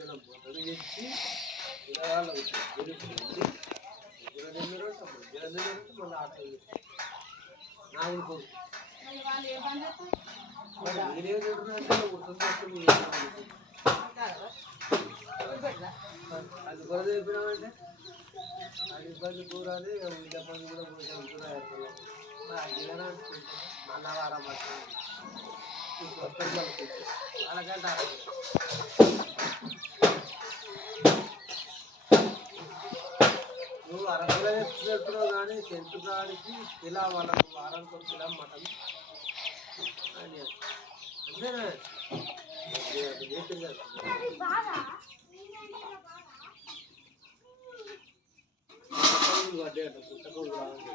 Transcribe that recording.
మధ్యాహ్నం పొద్దున తెచ్చి పిల్లగాళ్ళ గురించి తిన్నారు తిన్నారు మళ్ళీ ఆటో నాకు మరి మీరేం గుర్తుంది అది కొర చెప్పినామంటే? అది ఇబ్బంది కూరాలి అని పని కూడా కొంచెం కూడా అదిగానే అనుకుంటాను మళ్ళా వారం పడుతుంది వాళ్ళకంటే నువ్వు అరకుల చెప్తున్నావు కానీ కాడికి ఇలా వాళ్ళకు వారానికి ఒక కిలో మటన్. అని అంతేనా? పుట్టకోడు